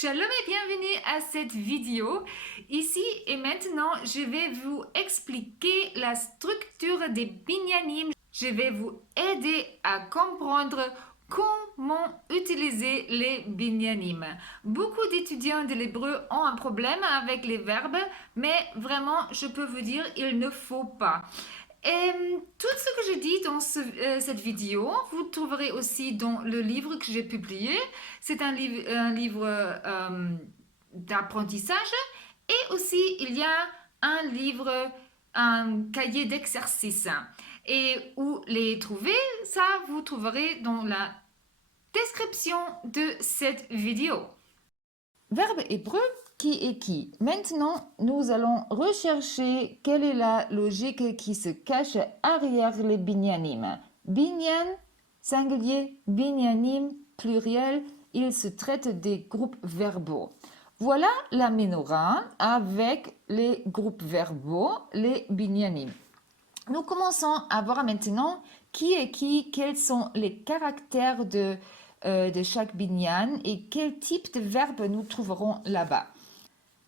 Shalom et bienvenue à cette vidéo. Ici et maintenant, je vais vous expliquer la structure des binyanim. Je vais vous aider à comprendre comment utiliser les binyanim. Beaucoup d'étudiants de l'hébreu ont un problème avec les verbes, mais vraiment, je peux vous dire, il ne faut pas. Et tout ce que je dis dans cette vidéo, vous trouverez aussi dans le livre que j'ai publié. C'est un livre d'apprentissage. Et aussi, il y a un livre, un cahier d'exercices. Et où les trouver, ça vous trouverez dans la description de cette vidéo. Verbe hébreu qui est qui. Maintenant, nous allons rechercher quelle est la logique qui se cache arrière les binyanim. Binyan, singulier, binyanim, pluriel, il se traite des groupes verbaux. Voilà la menorah avec les groupes verbaux, les binyanim. Nous commençons à voir maintenant qui est qui, quels sont les caractères de chaque binyan et quel type de verbe nous trouverons là-bas.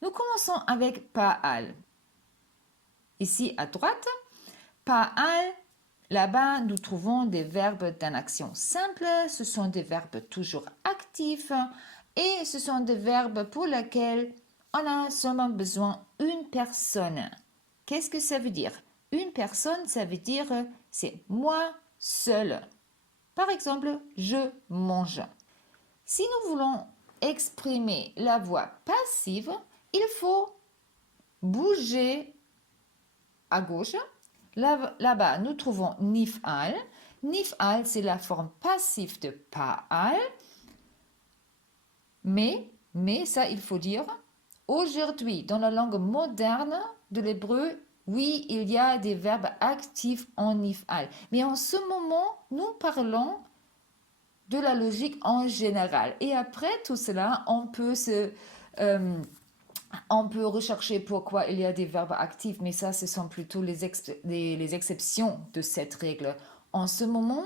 Nous commençons avec Pa'al. Ici à droite, Pa'al, là-bas nous trouvons des verbes d'une action simple, ce sont des verbes toujours actifs et ce sont des verbes pour lesquels on a seulement besoin d'une personne. Qu'est-ce que ça veut dire? Une personne, ça veut dire c'est moi seul. Par exemple, je mange. Si nous voulons exprimer la voix passive, il faut bouger à gauche. Là-bas, nous trouvons nif'al. Nif'al, c'est la forme passive de pa'al. Mais ça, il faut dire, aujourd'hui, dans la langue moderne de l'hébreu, oui, il y a des verbes actifs en nif'al. Mais en ce moment, nous parlons de la logique en général. Et après tout cela, on peut rechercher pourquoi il y a des verbes actifs, mais ça, ce sont plutôt les exceptions de cette règle. En ce moment,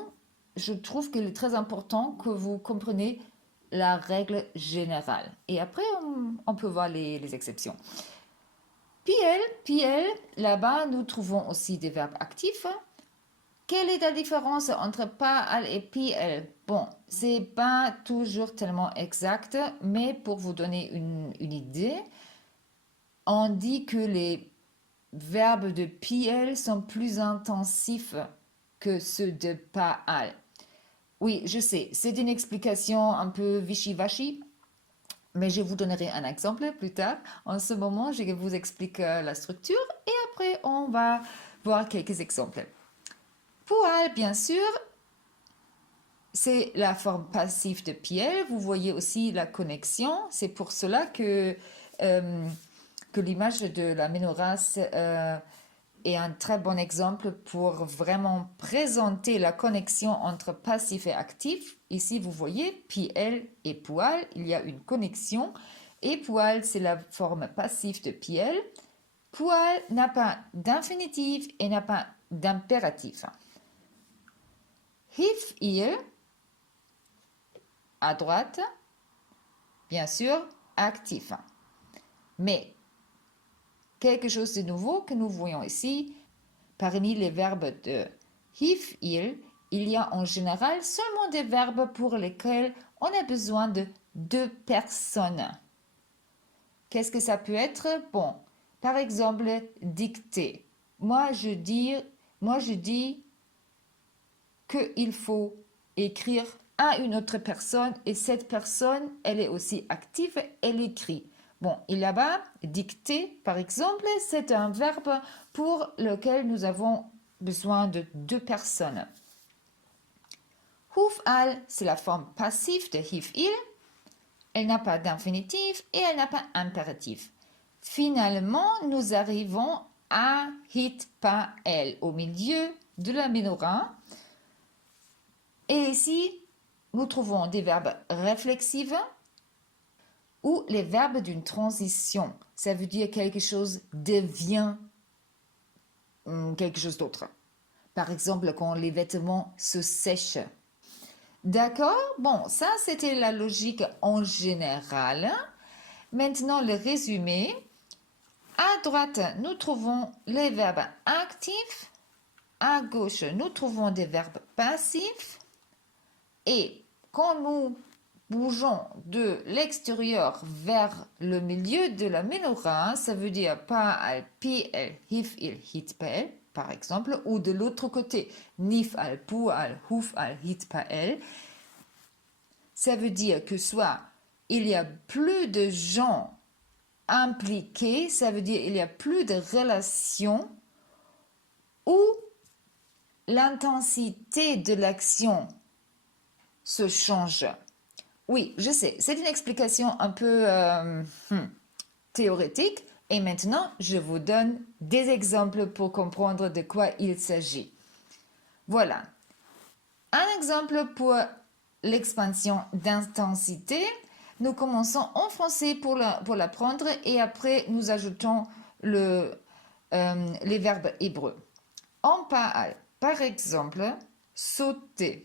je trouve qu'il est très important que vous compreniez la règle générale. Et après, on peut voir les exceptions. PL, là-bas, nous trouvons aussi des verbes actifs. Quelle est la différence entre Pa'al et PL? Bon, c'est pas toujours tellement exact, mais pour vous donner une idée, on dit que les verbes de PL sont plus intensifs que ceux de Pa'al. Oui, je sais, c'est une explication un peu wishy-washy, mais je vous donnerai un exemple plus tard. En ce moment, je vous explique la structure et après, on va voir quelques exemples. Poal, bien sûr, c'est la forme passive de Piel. Vous voyez aussi la connexion. C'est pour cela que l'image de la menorah est un très bon exemple pour vraiment présenter la connexion entre passif et actif. Ici, vous voyez, Piel et Poal, il y a une connexion. Et Poal, c'est la forme passive de Piel. Poal n'a pas d'infinitif et n'a pas d'impératif. Hif'il, à droite, bien sûr, actif. Mais quelque chose de nouveau que nous voyons ici, parmi les verbes de hif'il, il y a en général seulement des verbes pour lesquels on a besoin de deux personnes. Qu'est-ce que ça peut être? Bon, par exemple, dicter. Moi, je dis qu'il faut écrire à une autre personne et cette personne, elle est aussi active, elle écrit. Bon, et là-bas, dicter, par exemple, c'est un verbe pour lequel nous avons besoin de deux personnes. Huf'al, c'est la forme passive de hif'il. Elle n'a pas d'infinitif et elle n'a pas impératif. Finalement, nous arrivons à hitpa'el, au milieu de la menorah. Et ici, nous trouvons des verbes réflexifs ou les verbes d'une transition. Ça veut dire quelque chose devient quelque chose d'autre. Par exemple, quand les vêtements se sèchent. D'accord? Bon, ça, c'était la logique en général. Maintenant, le résumé. À droite, nous trouvons les verbes actifs. À gauche, nous trouvons des verbes passifs. Et quand nous bougeons de l'extérieur vers le milieu de la menorah, ça veut dire pas al pi el hif il hit pel, par exemple, ou de l'autre côté, nif al pu al huf al hit pael. Ça veut dire que soit il y a plus de gens impliqués, ça veut dire il y a plus de relations, ou l'intensité de l'action se change. Oui, je sais, c'est une explication un peu théorétique. Et maintenant, je vous donne des exemples pour comprendre de quoi il s'agit. Voilà. Un exemple pour l'expansion d'intensité. Nous commençons en français pour l'apprendre et après nous ajoutons les verbes hébreux. En parle, par exemple, sauter.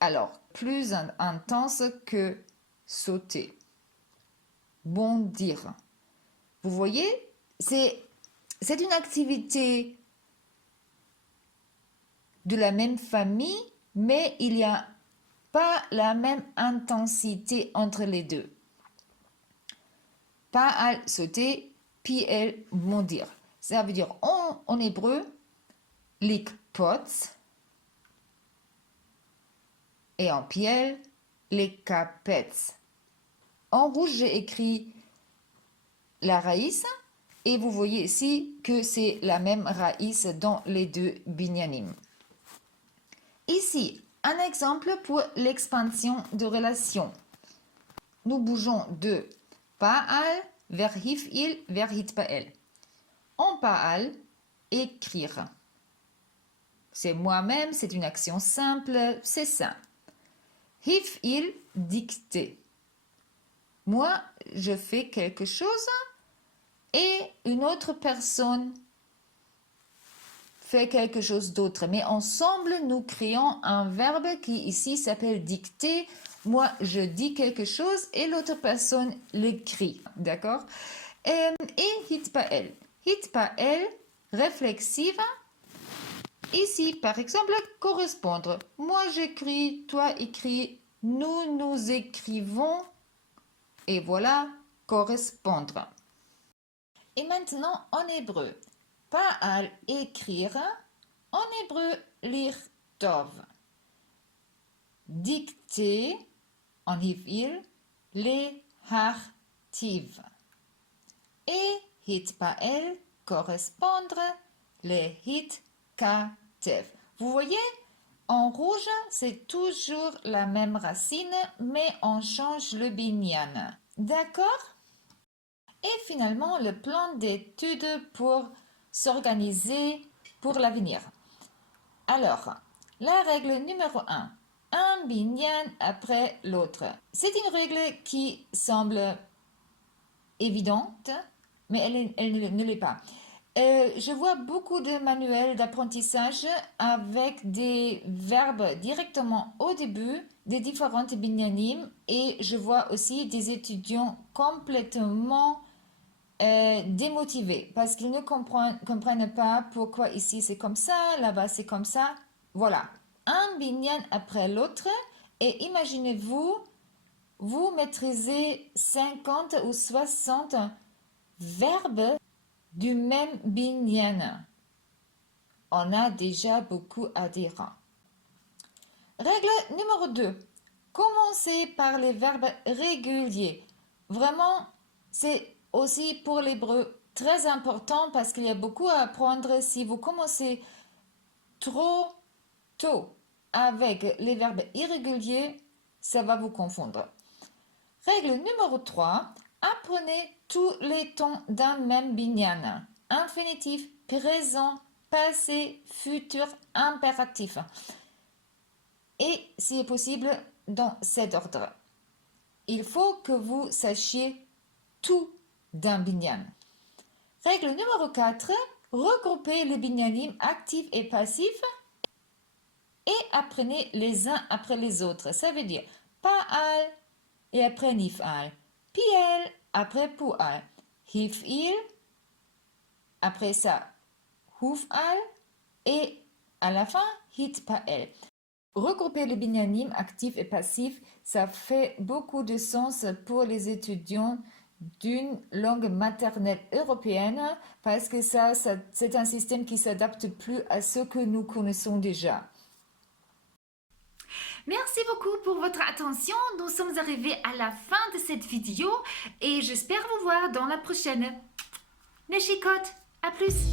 Alors, plus intense que sauter. Bondir. Vous voyez, c'est une activité de la même famille, mais il n'y a pas la même intensité entre les deux. Paal, sauter, piel, bondir. Ça veut dire en hébreu, likpots, et en piel, les kapets. En rouge, j'ai écrit la raïs et vous voyez ici que c'est la même raïs dans les deux binyanim. Ici, un exemple pour l'expansion de relation. Nous bougeons de Paal vers Hif'il vers Hitpael. En Paal, écrire. C'est moi-même, c'est une action simple, c'est ça. Hif'il, dicter. Moi, je fais quelque chose et une autre personne fait quelque chose d'autre. Mais ensemble, nous créons un verbe qui ici s'appelle dicter. Moi, je dis quelque chose et l'autre personne l'écrit. D'accord? Et hitpael. Hitpael, réflexive. Ici, par exemple, correspondre. Moi, j'écris, toi, écris. Nous écrivons. Et voilà, correspondre. Et maintenant, en hébreu. Paal, écrire. En hébreu, lire tov. Dicter, en hivil, les hartiv. Et hitpael, correspondre, les hitkatev. Vous voyez, en rouge, c'est toujours la même racine, mais on change le binyan. D'accord? Et finalement, le plan d'étude pour s'organiser pour l'avenir. Alors, la règle numéro 1. Un binyan après l'autre. C'est une règle qui semble évidente, mais elle ne l'est pas. Je vois beaucoup de manuels d'apprentissage avec des verbes directement au début des différentes binyanim et je vois aussi des étudiants complètement démotivés parce qu'ils ne comprennent pas pourquoi ici c'est comme ça, là-bas c'est comme ça. Voilà, un binyan après l'autre et imaginez-vous, vous maîtrisez 50 ou 60 verbes du même binyan. On a déjà beaucoup adhérents. Règle numéro 2. Commencez par les verbes réguliers. Vraiment, c'est aussi pour l'hébreu très important parce qu'il y a beaucoup à apprendre. Si vous commencez trop tôt avec les verbes irréguliers, ça va vous confondre. Règle numéro 3. Apprenez tous les temps d'un même binyan. Infinitif, présent, passé, futur, impératif. Et si est possible, dans cet ordre. Il faut que vous sachiez tout d'un binyan. Règle numéro 4. Regroupez les binyanim actifs et passifs et apprenez les uns après les autres. Ça veut dire Pa'al et après Nif'al. Piel après pour al, hif il, après ça, huf al, et à la fin, hit pa el. Regrouper les binanimes actifs et passifs, ça fait beaucoup de sens pour les étudiants d'une langue maternelle européenne parce que c'est un système qui s'adapte plus à ce que nous connaissons déjà. Merci beaucoup pour votre attention. Nous sommes arrivés à la fin de cette vidéo et j'espère vous voir dans la prochaine. Les chicottes, à plus!